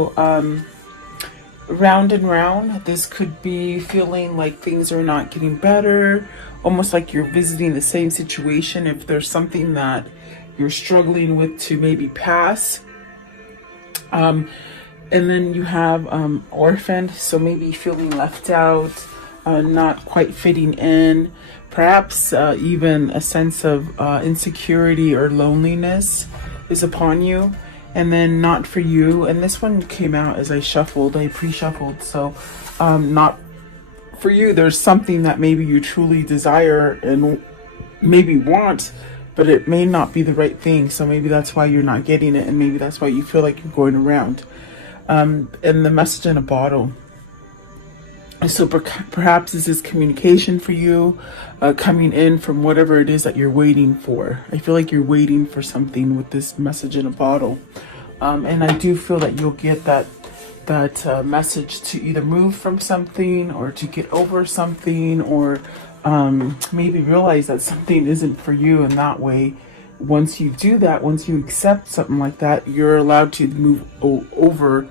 So round and round, this could be feeling like things are not getting better, almost like you're visiting the same situation. If there's something that you're struggling with to maybe pass. And then you have orphaned, so maybe feeling left out, not quite fitting in, perhaps even a sense of insecurity or loneliness is upon you. And then not for you. And this one came out as I pre-shuffled. So not for you. There's something that maybe you truly desire and maybe want, but it may not be the right thing. So maybe that's why you're not getting it. And maybe that's why you feel like you're going around. And the message in a bottle. So perhaps this is communication for you, coming in from whatever it is that you're waiting for. I feel like you're waiting for something with this message in a bottle. And I do feel that you'll get that message to either move from something or to get over something, or maybe realize that something isn't for you in that way. Once you do that, once you accept something like that, you're allowed to move over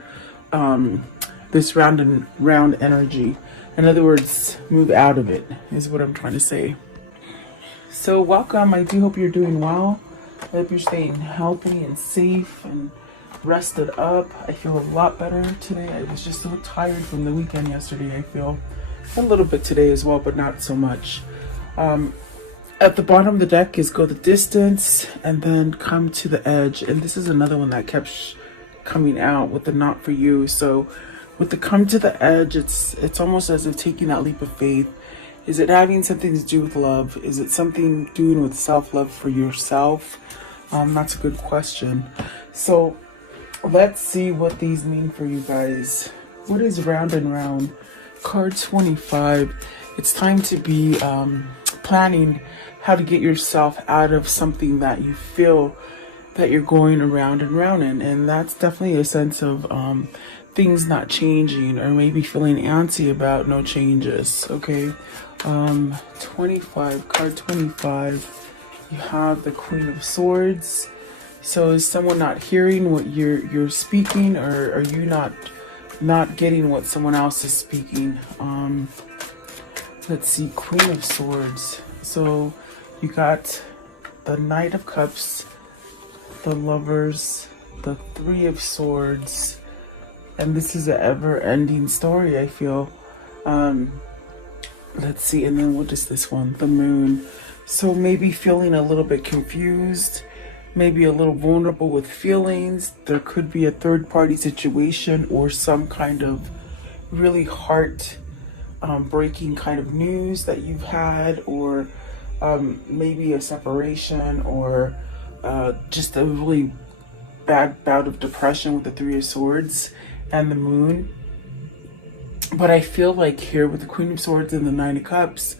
this round and round energy. In other words, move out of it is what I'm trying to say. So welcome. I do hope you're doing well. I hope you're staying healthy and safe and rested up. I feel a lot better today. I was just so tired from the weekend yesterday. I feel a little bit today as well, but not so much. At the bottom of the deck is go the distance and then come to the edge. And this is another one that kept coming out with the not for you. So with the come to the edge, it's almost as if taking that leap of faith. Is it having something to do with love? Is it something doing with self-love for yourself? That's a good question. So let's see what these mean for you guys. What is round and round? Card 25. It's time to be planning how to get yourself out of something that you feel that you're going around and round in. And that's definitely a sense of things not changing, or maybe feeling antsy about no changes. Okay. 25, card 25. You have the Queen of Swords. So is someone not hearing what you're speaking, or are you not getting what someone else is speaking? Let's see, Queen of Swords. So you got the Knight of Cups, the Lovers, the Three of Swords, and this is an ever-ending story, I feel. Let's see, and then what is this one? The Moon. So maybe feeling a little bit confused, maybe a little vulnerable with feelings. There could be a third-party situation or some kind of really breaking kind of news that you've had, or maybe a separation, or just a really bad bout of depression with the Three of Swords and the Moon. But I feel like here with the Queen of Swords and the Nine of Cups,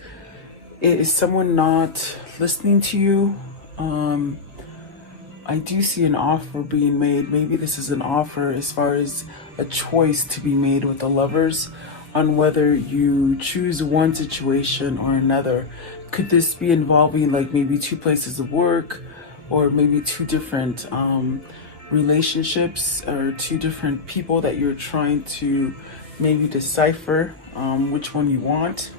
is someone not listening to you? I do see an offer being made. Maybe this is an offer as far as a choice to be made with the Lovers on whether you choose one situation or another. Could this be involving like maybe two places of work, or maybe two different relationships, or two different people that you're trying to maybe decipher which one you want?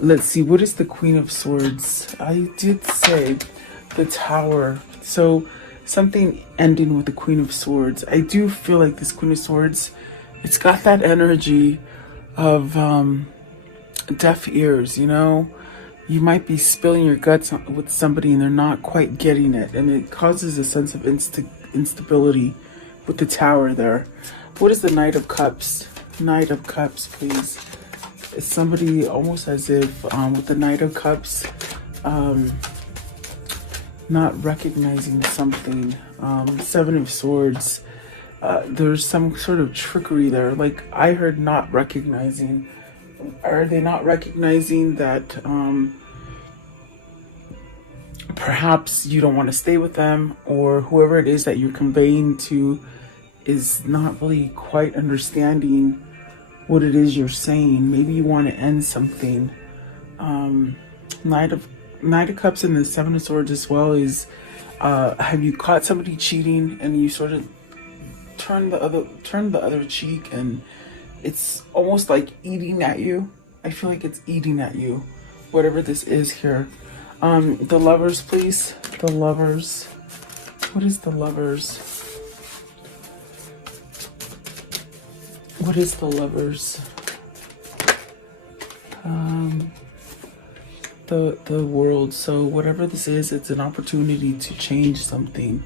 Let's see, what is the Queen of Swords? I did say the Tower. So something ending with the Queen of Swords. I do feel like this Queen of Swords, it's got that energy of deaf ears, you know? You might be spilling your guts with somebody and they're not quite getting it. And it causes a sense of instability with the Tower there. What is the Knight of Cups? Knight of Cups, please. It's somebody almost as if with the Knight of Cups, not recognizing something. Seven of Swords. There's some sort of trickery there. Like I heard not recognizing. Are they not recognizing that perhaps you don't want to stay with them, or whoever it is that you're conveying to is not really quite understanding what it is you're saying? Maybe you want to end something. Knight of Cups and the Seven of Swords as well is have you caught somebody cheating and you sort of turn the other cheek, and it's almost like eating at you. I feel like it's eating at you, whatever this is here. The Lovers, please. The Lovers. What is the Lovers? What is the Lovers? The World. So whatever this is, it's an opportunity to change something.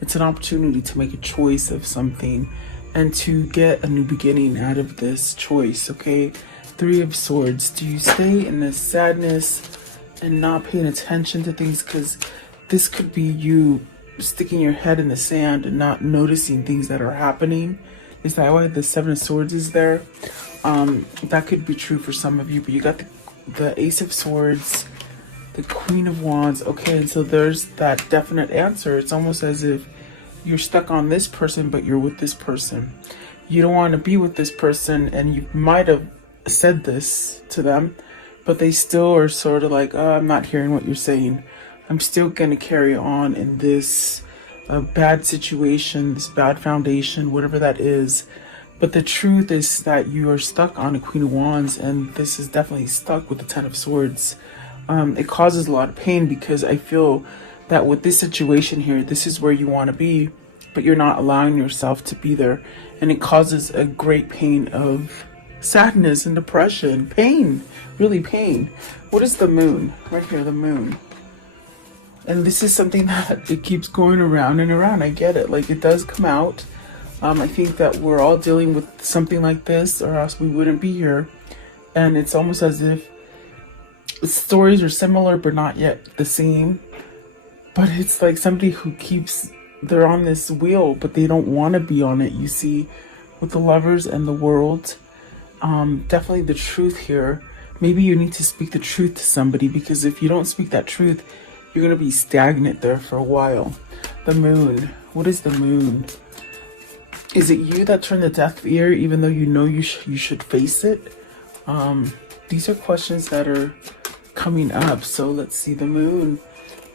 It's an opportunity to make a choice of something and to get a new beginning out of this choice, okay? Three of Swords. Do you stay in this sadness and not paying attention to things? Because this could be you sticking your head in the sand and not noticing things that are happening. Is that why the Seven of Swords is there? That could be true for some of you, but you got the Ace of Swords, the Queen of Wands. Okay, and so there's that definite answer. It's almost as if you're stuck on this person, but you're with this person. You don't want to be with this person, and you might have said this to them, but they still are sort of like, oh, I'm not hearing what you're saying. I'm still going to carry on in this bad situation, this bad foundation, whatever that is. But the truth is that you are stuck on a Queen of Wands, and this is definitely stuck with the Ten of Swords. It causes a lot of pain because I feel that with this situation here, this is where you want to be, but you're not allowing yourself to be there. And it causes a great pain of sadness and depression. Pain, really pain. What is the Moon? Right here, the Moon. And this is something that it keeps going around and around. I get it. Like, it does come out. I think that we're all dealing with something like this, or else we wouldn't be here. And it's almost as if stories are similar, but not yet the same. But it's like somebody who they're on this wheel, but they don't want to be on it. You see, with the Lovers and the World, definitely the truth here. Maybe you need to speak the truth to somebody, because if you don't speak that truth, you're going to be stagnant there for a while. The Moon. What is the Moon? Is it you that turned the deaf ear, even though you know you should face it? These are questions that are coming up. So let's see, the Moon,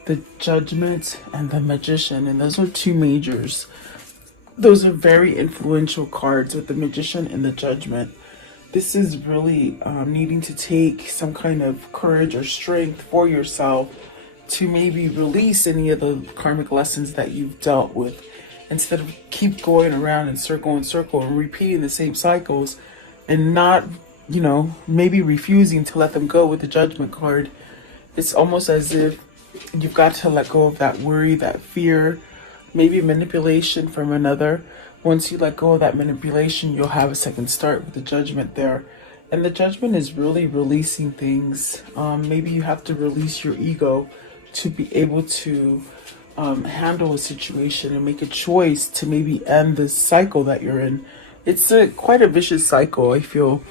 the Judgment, and the Magician. And those are two majors. Those are very influential cards with the Magician and the Judgment. This is really needing to take some kind of courage or strength for yourself to maybe release any of the karmic lessons that you've dealt with, instead of keep going around in circle and repeating the same cycles and not, maybe refusing to let them go with the Judgment card. It's almost as if you've got to let go of that worry, that fear, maybe manipulation from another. Once you let go of that manipulation, you'll have a second start with the Judgment there. And the Judgment is really releasing things. Maybe you have to release your ego to be able to handle a situation and make a choice to maybe end this cycle that you're in. It's quite a vicious cycle, I feel,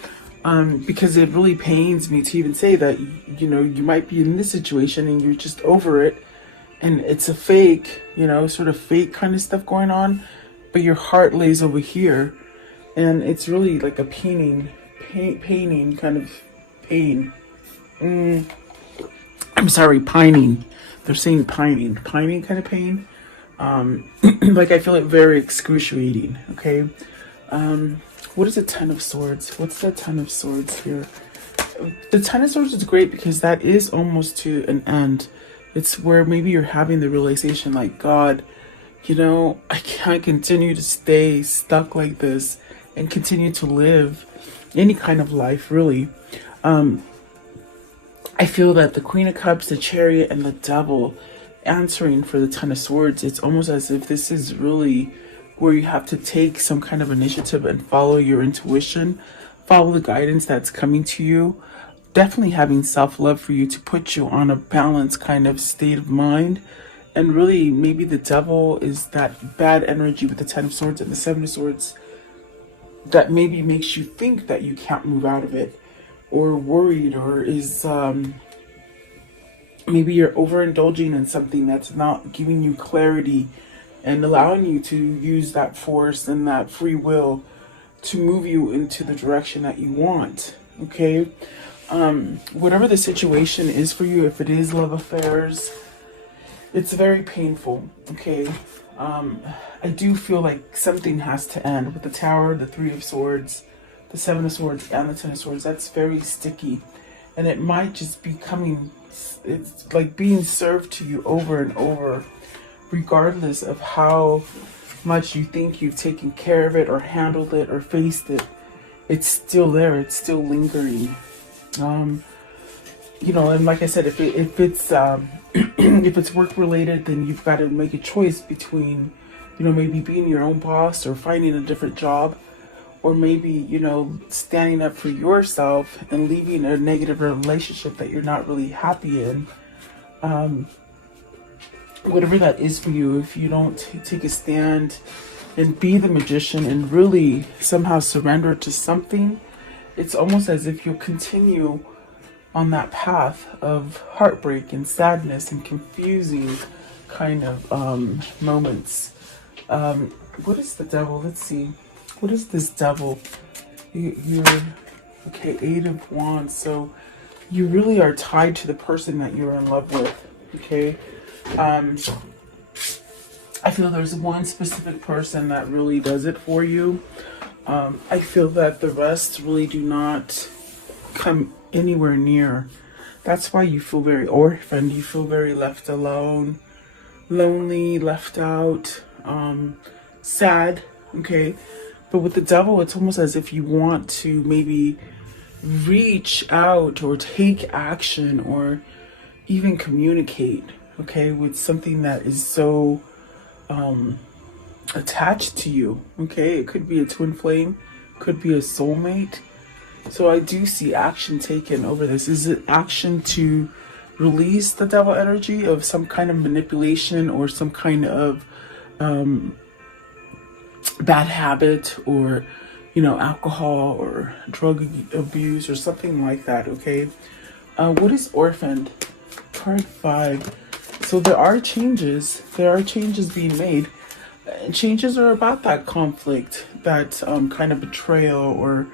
because it really pains me to even say that, you might be in this situation and you're just over it, and it's a fake, sort of fake kind of stuff going on, but your heart lays over here, and it's really like a paining kind of pain. I'm sorry, pining. They're saying pining kind of pain. Like, I feel it very excruciating, okay? What is the Ten of Swords? What's the Ten of Swords here? The Ten of Swords is great because that is almost to an end. It's where maybe you're having the realization, like, God, I can't continue to stay stuck like this and continue to live any kind of life, really. I feel that the Queen of Cups, the Chariot, and the Devil answering for the Ten of Swords, it's almost as if this is really where you have to take some kind of initiative and follow your intuition, follow the guidance that's coming to you. Definitely having self-love for you to put you on a balanced kind of state of mind. And really, maybe the Devil is that bad energy with the Ten of Swords and the Seven of Swords that maybe makes you think that you can't move out of it, or worried, or is maybe you're overindulging in something that's not giving you clarity and allowing you to use that force and that free will to move you into the direction that you want, okay? Whatever the situation is for you, if it is love affairs, It's very painful, okay? I do feel like something has to end with the Tower, the Three of Swords, the Seven of Swords, and the Ten of Swords. That's very sticky. And it might just be coming, it's like being served to you over and over, regardless of how much you think you've taken care of it or handled it or faced it. It's still there. It's still lingering. You know, and like I said, if it's if it's work related, then you've got to make a choice between, you know, maybe being your own boss or finding a different job, or maybe, you know, standing up for yourself and leaving a negative relationship that you're not really happy in. Whatever that is for you, if you don't take a stand and be the magician and really somehow surrender to something, it's almost as if you'll continue on that path of heartbreak and sadness and confusing kind of moments. What is the devil? Let's see. What is this devil? You're okay, Eight of Wands. So you really are tied to the person that you're in love with. Okay. I feel there's one specific person that really does it for you. I feel that the rest really do not come anywhere near. That's why you feel very orphaned. You feel very left alone, lonely, left out, sad. Okay. But with the devil, it's almost as if you want to maybe reach out or take action or even communicate, okay, with something that is so attached to you, okay? It could be a twin flame, could be a soulmate. So I do see action taken over this. Is it action to release the devil energy of some kind of manipulation or some kind of bad habit, or, you know, alcohol or drug abuse or something like that, okay? What is orphaned? Card 5. So there are changes. There are changes being made. And changes are about that conflict, that kind of betrayal, or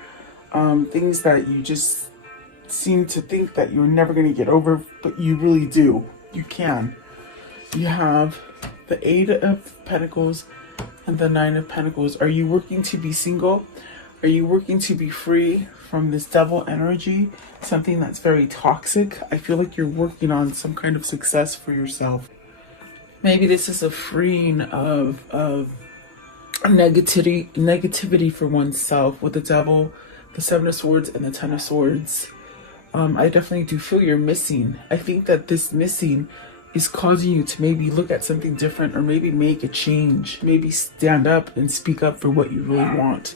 things that you just seem to think that you're never going to get over, but you really do. You can. You have the Eight of Pentacles and the Nine of Pentacles. Are you working to be single? Are you working to be free from this devil energy? Something that's very toxic. I feel like you're working on some kind of success for yourself. Maybe this is a freeing of negativity for oneself with the devil, the Seven of Swords, and the Ten of Swords. I definitely do feel you're missing. I think that this missing is causing you to maybe look at something different, or maybe make a change, maybe stand up and speak up for what you really want.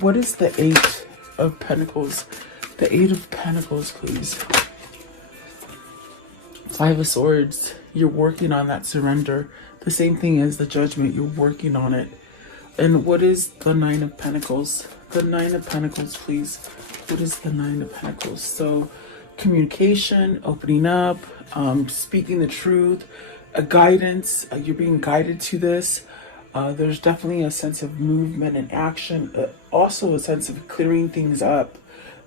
What is the Eight of Pentacles? The Eight of Pentacles, please. Five of Swords. You're working on that surrender. The same thing as the Judgment. You're working on it. And what is the Nine of Pentacles? The Nine of Pentacles, please. What is the Nine of Pentacles? So communication, opening up, speaking the truth, a guidance. You're being guided to this. There's definitely a sense of movement and action. Also a sense of clearing things up.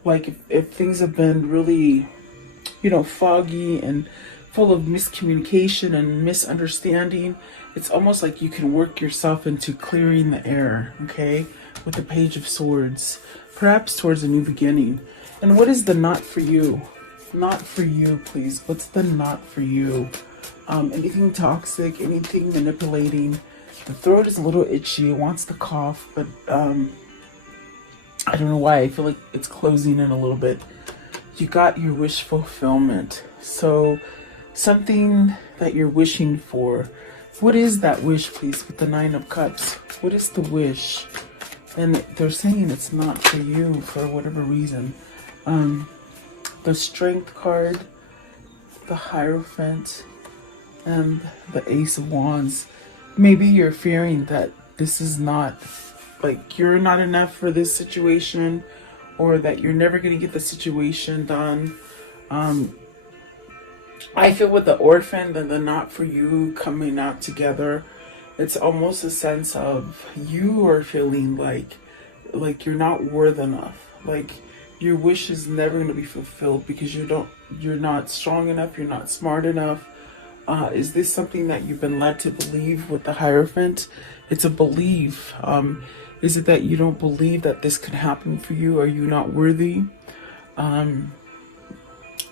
Like if things have been really, you know, foggy and full of miscommunication and misunderstanding, it's almost like you can work yourself into clearing the air, okay? With the Page of Swords, perhaps towards a new beginning. And what is the not for you? Not for you, please. What's the not for you? Anything toxic, anything manipulating. The throat is a little itchy, it wants to cough, but I don't know why. I feel like it's closing in a little bit. You got your wish fulfillment. So something that you're wishing for. What is that wish, please, with the Nine of Cups? What is the wish? And they're saying it's not for you for whatever reason. The Strength card, the Hierophant, and the Ace of Wands. Maybe you're fearing that this is not, like, you're not enough for this situation, or that you're never going to get the situation done. I feel with the Orphan and the not for you coming out together, it's almost a sense of you are feeling like you're not worth enough. Like your wish is never going to be fulfilled because you're not strong enough, you're not smart enough, Is this something that you've been led to believe with the Hierophant? It's a belief. Is it that you don't believe that this could happen for you? Are you not worthy?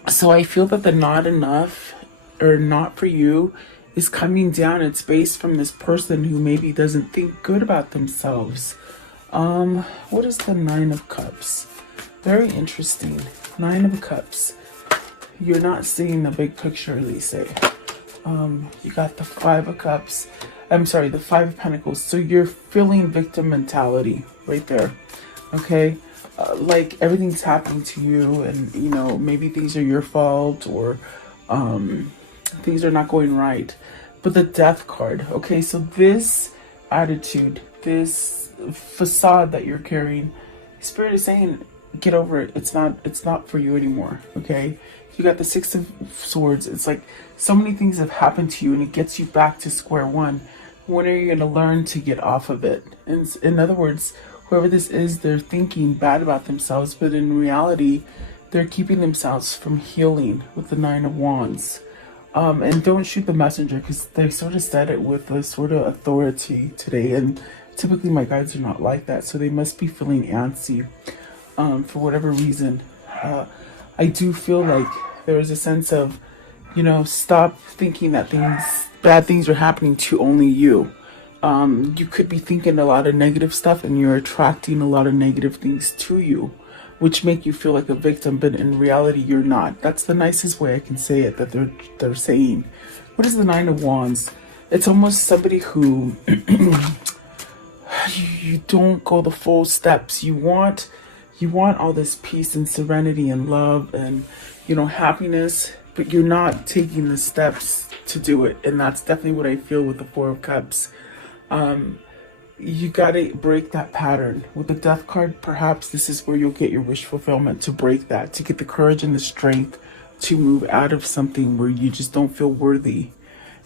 So I feel that the not enough or not for you is coming down. It's based from this person who maybe doesn't think good about themselves. What is the Nine of Cups? Very interesting. Nine of Cups. You're not seeing the big picture, Lisa. You got the Five of Cups. I'm sorry, the Five of Pentacles. So you're feeling victim mentality right there. Okay? Like everything's happening to you, and you know, maybe things are your fault, or things are not going right. But the Death card. Okay, so this attitude, this facade that you're carrying, Spirit is saying, get over it. It's not for you anymore. Okay? You got the Six of Swords. It's like so many things have happened to you and it gets you back to square one. When are you going to learn to get off of it? And in other words, whoever this is, they're thinking bad about themselves, but in reality, they're keeping themselves from healing with the Nine of Wands. And don't shoot the messenger, because they sort of said it with a sort of authority today. And typically my guides are not like that, so they must be feeling antsy for whatever reason. I do feel like there is a sense of, you know, stop thinking that bad things are happening to only you. You could be thinking a lot of negative stuff and you're attracting a lot of negative things to you, which make you feel like a victim, but in reality you're not. That's the nicest way I can say it, that they're saying. What is the Nine of Wands? It's almost somebody who you don't go the full steps. You want all this peace and serenity and love and, you know, happiness, but you're not taking the steps to do it. And that's definitely what I feel with the Four of Cups. You gotta break that pattern. With the Death card, perhaps this is where you'll get your wish fulfillment, to break that, to get the courage and the strength to move out of something where you just don't feel worthy.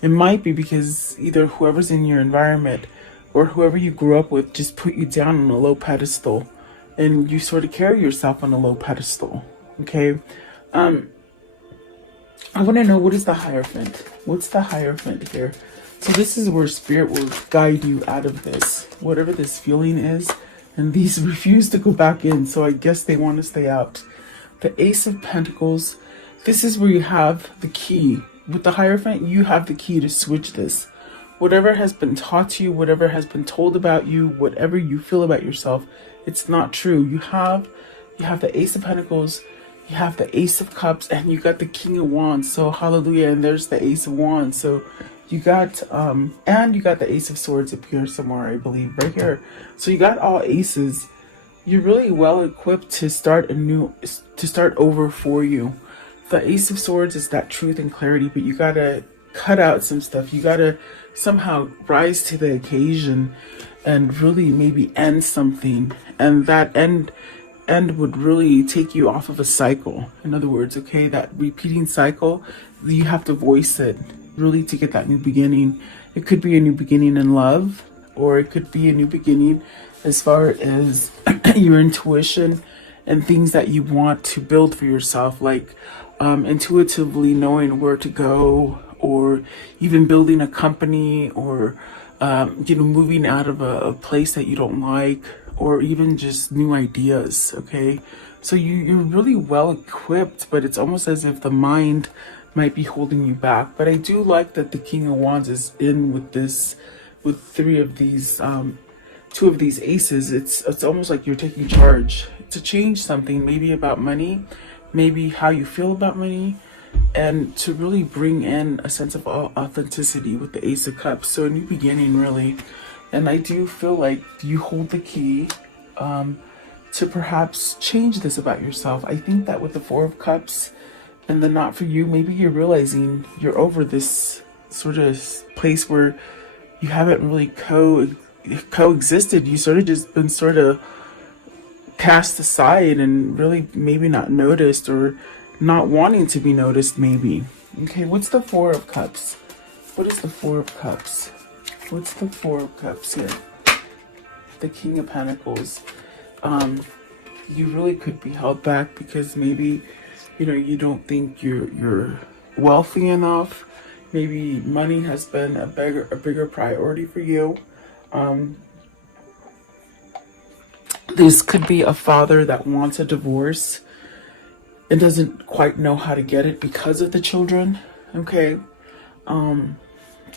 It might be because either whoever's in your environment or whoever you grew up with just put you down on a low pedestal, and you sort of carry yourself on a low pedestal. Okay? I want to know, what is the Hierophant? What's the Hierophant here? So this is where Spirit will guide you out of this, whatever this feeling is. And these refuse to go back in, so I guess they want to stay out. The Ace of Pentacles. This is where you have the key. With the Hierophant, you have the key to switch this. Whatever has been taught to you, whatever has been told about you, whatever you feel about yourself, it's not true. You have the Ace of Pentacles, you have the Ace of Cups, and you got the King of Wands. So hallelujah, and there's the Ace of Wands. So you got and you got the Ace of Swords up here somewhere, I believe, right here. So you got all aces. You're really well equipped to start over for you. The Ace of Swords is that truth and clarity, but you gotta cut out some stuff. You gotta somehow rise to the occasion and really maybe end something, and that end would really take you off of a cycle. In other words, okay, that repeating cycle, you have to voice it really to get that new beginning. It could be a new beginning in love, or it could be a new beginning as far as your intuition and things that you want to build for yourself, like intuitively knowing where to go, or even building a company, or moving out of a place that you don't like, or even just new ideas. Okay, so you're really well equipped, but it's almost as if the mind might be holding you back. But I do like that the King of Wands is in with this, with three of these, two of these aces. It's almost like you're taking charge to change something, maybe about money, maybe how you feel about money, and to really bring in a sense of authenticity with the Ace of Cups. So a new beginning, really. And I do feel like you hold the key to perhaps change this about yourself. I think that with the Four of Cups and the not for you, maybe you're realizing you're over this sort of place where you haven't really coexisted. You sort of just been sort of cast aside and really maybe not noticed, or not wanting to be noticed, maybe. Okay, what's the Four of Cups? What is the Four of Cups? What's the Four of Cups here? The King of Pentacles. You really could be held back because maybe, you don't think you're wealthy enough. Maybe money has been a bigger priority for you. This could be a father that wants a divorce and doesn't quite know how to get it because of the children. Okay.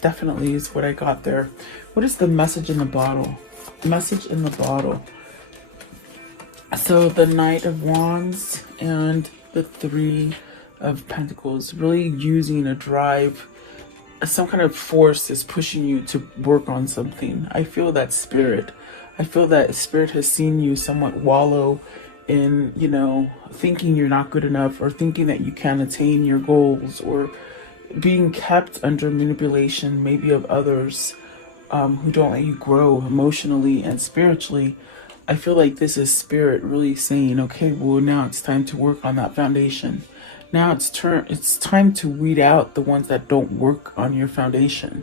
Definitely is what I got there. What is the message in the bottle? Message in the bottle. So the Knight of Wands and the Three of Pentacles, really using a drive, some kind of force is pushing you to work on something. I feel that spirit. I feel that spirit has seen you somewhat wallow in, you know, thinking you're not good enough, or thinking that you can't attain your goals, or being kept under manipulation maybe of others who don't let you grow emotionally and spiritually. I feel like this is spirit really saying, okay, well, now it's time to work on that foundation. Now it's time to weed out the ones that don't work on your foundation.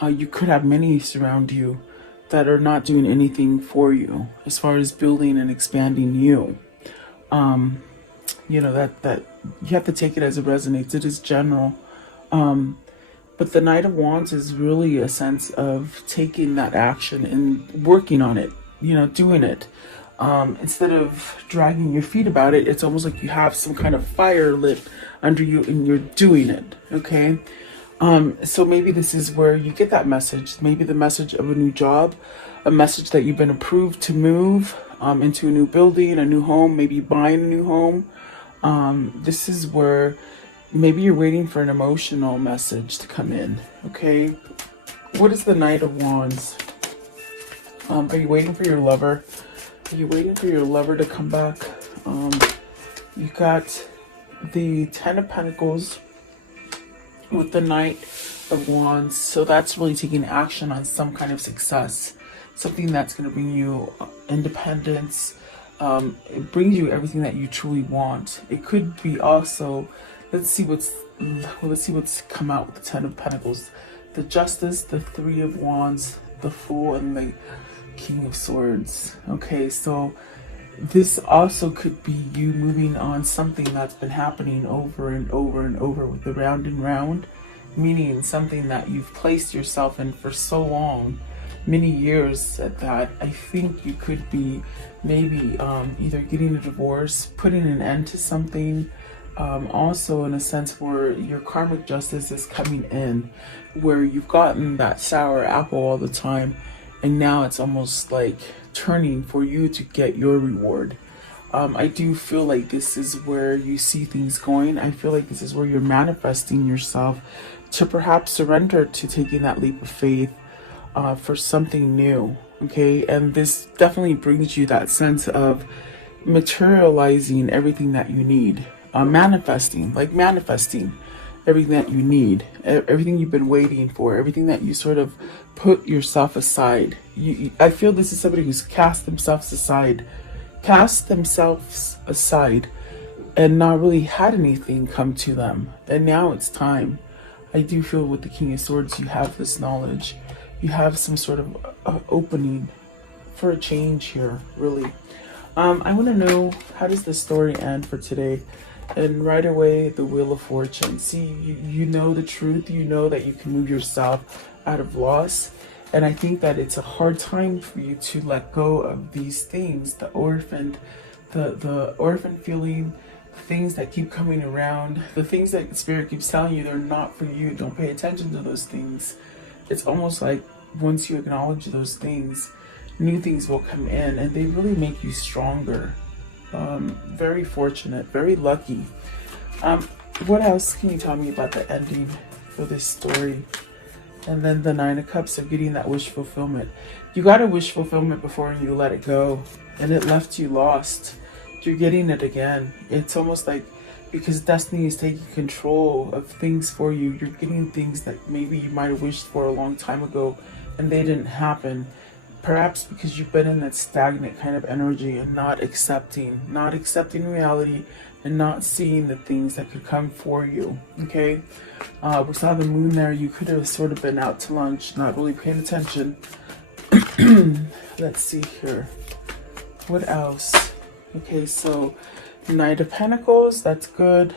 You could have many surround you that are not doing anything for you as far as building and expanding you. You know, that you have to take it as it resonates. It is general. But the Knight of Wands is really a sense of taking that action and working on it, you know, doing it. Instead of dragging your feet about it, it's almost like you have some kind of fire lit under you and you're doing it, okay? So maybe this is where you get that message. Maybe the message of a new job, a message that you've been approved to move into a new building, a new home, maybe buying a new home. This is where maybe you're waiting for an emotional message to come in, okay? What is the Knight of Wands? Are you waiting for your lover? Are you waiting for your lover to come back? You got the Ten of Pentacles with the Knight of Wands. So that's really taking action on some kind of success. Something that's going to bring you independence. It brings you everything that you truly want. It could be also, let's see what's come out with the Ten of Pentacles. The Justice, the Three of Wands, the Fool, and the King of Swords. Okay, so this also could be you moving on something that's been happening over and over and over with the round and round, meaning something that you've placed yourself in for so long, many years at that. I think you could be maybe either getting a divorce, putting an end to something, also in a sense where your karmic justice is coming in, where you've gotten that sour apple all the time, and now it's almost like turning for you to get your reward. I do feel like this is where you see things going. I feel like this is where you're manifesting yourself to perhaps surrender to taking that leap of faith for something new, okay? And this definitely brings you that sense of materializing everything that you need. Manifesting everything that you need, everything you've been waiting for, everything that you sort of put yourself aside. I feel this is somebody who's cast themselves aside and not really had anything come to them. And now it's time. I do feel with the King of Swords, you have this knowledge. You have some sort of opening for a change here, really. I want to know, how does the story end for today? And right away, the Wheel of Fortune. See, you know the truth. You know that you can move yourself out of loss. And I think that it's a hard time for you to let go of these things. The orphan feeling, things that keep coming around, the things that Spirit keeps telling you they're not for you. Don't pay attention to those things. It's almost like once you acknowledge those things, new things will come in and they really make you stronger. Very fortunate, very lucky. What else can you tell me about the ending for this story? And then the Nine of Cups of getting that wish fulfillment. You got a wish fulfillment before you let it go, and it left you lost. You're getting it again. It's almost like, because destiny is taking control of things for you, you're getting things that maybe you might have wished for a long time ago and they didn't happen. Perhaps because you've been in that stagnant kind of energy and not accepting reality and not seeing the things that could come for you, okay? We saw the moon there. You could have sort of been out to lunch, not really paying attention. Let's see here. What else? Okay, so Knight of Pentacles, that's good.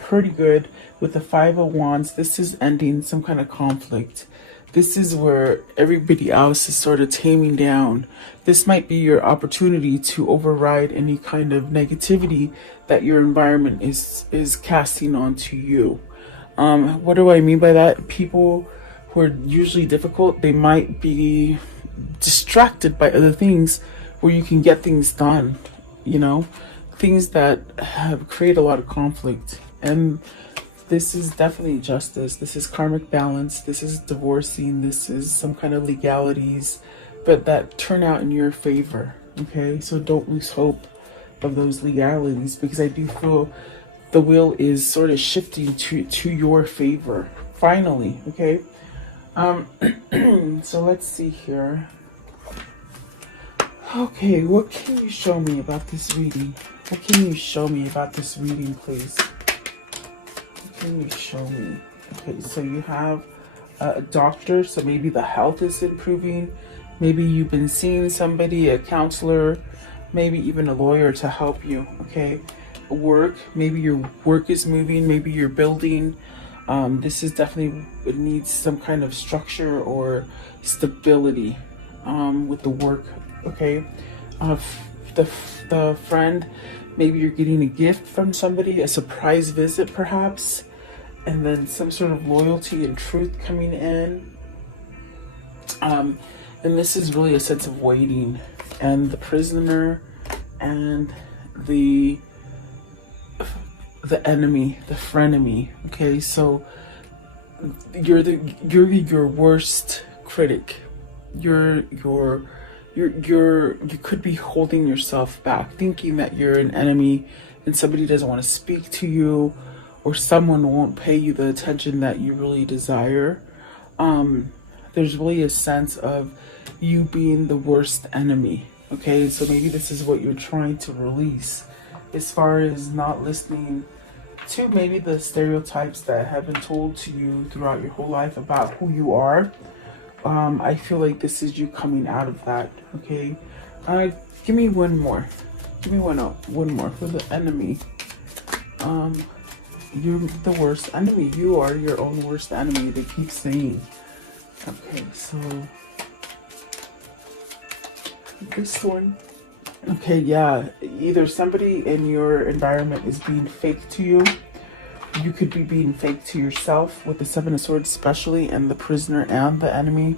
pretty good with the Five of Wands. This is ending some kind of conflict. This is where everybody else is sort of taming down. This might be your opportunity to override any kind of negativity that your environment is casting onto you. What do I mean by that? People who are usually difficult, they might be distracted by other things where you can get things done, you know, things that have created a lot of conflict. And this is definitely justice. This is karmic balance. This is divorcing. This is some kind of legalities, but that turn out in your favor. Okay, so don't lose hope of those legalities, because I do feel the wheel is sort of shifting to your favor finally. Okay, so let's see here. Okay, what can you show me about this reading? What can you show me about this reading, please? Can you show me? Okay, so you have a doctor, so maybe the health is improving. Maybe you've been seeing somebody, a counselor, maybe even a lawyer to help you. Okay, work, maybe your work is moving, maybe you're building. This is definitely, it needs some kind of structure or stability with the work. Okay, the friend, maybe you're getting a gift from somebody, a surprise visit perhaps. And then some sort of loyalty and truth coming in. And this is really a sense of waiting. And the prisoner and the enemy, the frenemy. Okay, so you're your worst critic. You could be holding yourself back, thinking that you're an enemy and somebody doesn't want to speak to you, or someone won't pay you the attention that you really desire. There's really a sense of you being the worst enemy. Okay, so maybe this is what you're trying to release, as far as not listening to maybe the stereotypes that have been told to you throughout your whole life about who you are. I feel like this is you coming out of that. Okay, give me one more. Give me one more for the enemy. You're the worst enemy. You are your own worst enemy, they keep saying. Okay, so this one. Okay, yeah. Either somebody in your environment is being fake to you. You could be being fake to yourself with the Seven of Swords especially, and the prisoner and the enemy.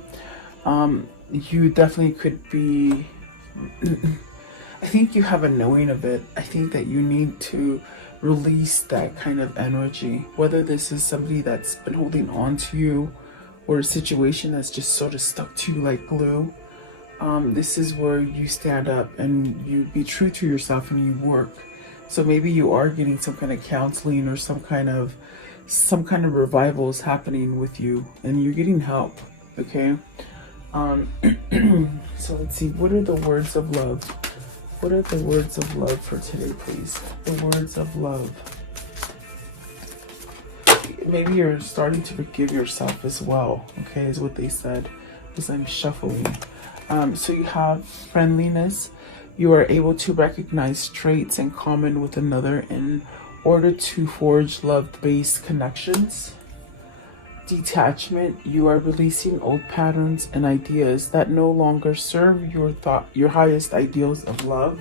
You definitely could be... I think you have a knowing of it. I think that you need to release that kind of energy, whether this is somebody that's been holding on to you or a situation that's just sort of stuck to you like glue. This is where you stand up and you be true to yourself and you work. So maybe you are getting some kind of counseling or some kind of revival is happening with you and you're getting help. Okay, so let's see, what are the words of love? What are the words of love for today, please? The words of love. Maybe you're starting to forgive yourself as well, okay, is what they said, as I'm shuffling. So you have friendliness. You are able to recognize traits in common with another in order to forge love-based connections. Detachment. You are releasing old patterns and ideas that no longer serve your highest ideals of love.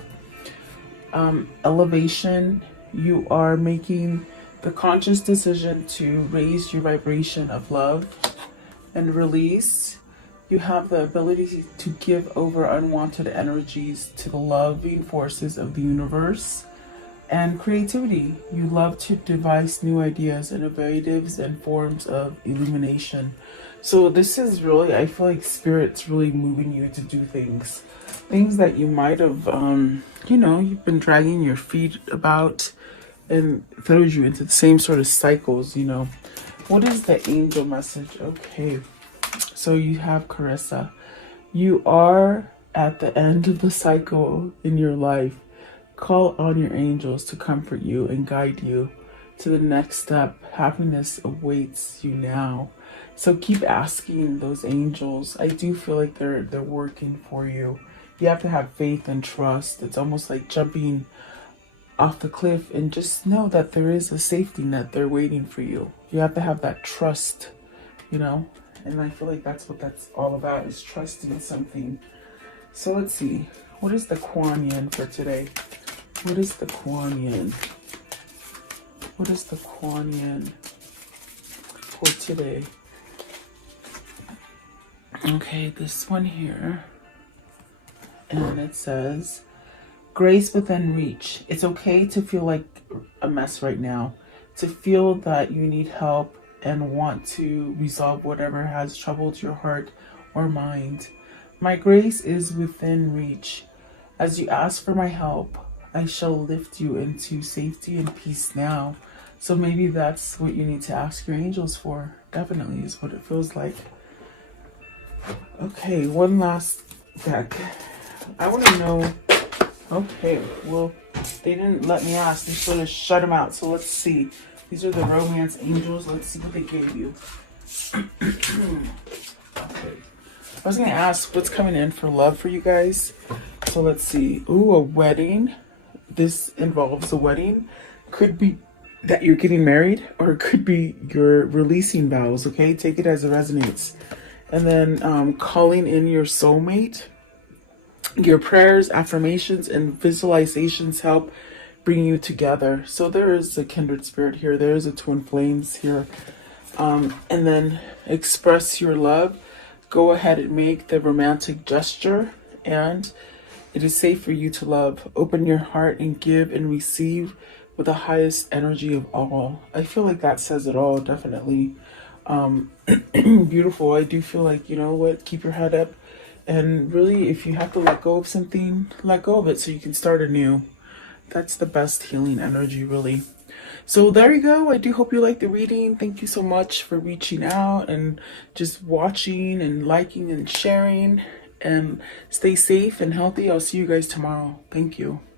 Elevation. You are making the conscious decision to raise your vibration of love. And release. You have the ability to give over unwanted energies to the loving forces of the universe. And creativity. You love to devise new ideas, innovatives, and forms of illumination. So this is really, I feel like Spirit's really moving you to do things. Things that you might have, you've been dragging your feet about, and throws you into the same sort of cycles, What is the angel message? Okay. So you have Carissa. You are at the end of the cycle in your life. Call on your angels to comfort you and guide you to the next step. Happiness awaits you now. So keep asking those angels. I do feel like they're working for you. You have to have faith and trust. It's almost like jumping off the cliff, and just know that there is a safety net there waiting for you. You have to have that trust, you know, and I feel like that's what that's all about, is trusting something. So let's see, what is the Kuan Yin for today? What is the Kuan Yin? What is the Kuan Yin for today? Okay, this one here, and it says, grace within reach. It's okay to feel like a mess right now, to feel that you need help and want to resolve whatever has troubled your heart or mind. My grace is within reach. As you ask for my help, I shall lift you into safety and peace now. So maybe that's what you need to ask your angels for. Definitely is what it feels like. Okay, one last deck. I want to know. Okay, well, they didn't let me ask. They sort of shut them out. So let's see. These are the romance angels. Let's see what they gave you. Okay. I was going to ask what's coming in for love for you guys. So let's see. Ooh, a wedding. This involves a wedding. Could be that you're getting married, or it could be you're releasing vows, okay? Take it as it resonates. And then calling in your soulmate. Your prayers, affirmations, and visualizations help bring you together. So there is a kindred spirit here. There is a twin flames here. And then express your love. Go ahead and make the romantic gesture. And it is safe for you to love. Open your heart and give and receive with the highest energy of all. I feel like that says it all, definitely. Beautiful. I do feel like, you know what, keep your head up. And really, if you have to let go of something, let go of it so you can start anew. That's the best healing energy, really. So there you go. I do hope you liked the reading. Thank you so much for reaching out and just watching and liking and sharing. And stay safe and healthy. I'll see you guys tomorrow. Thank you.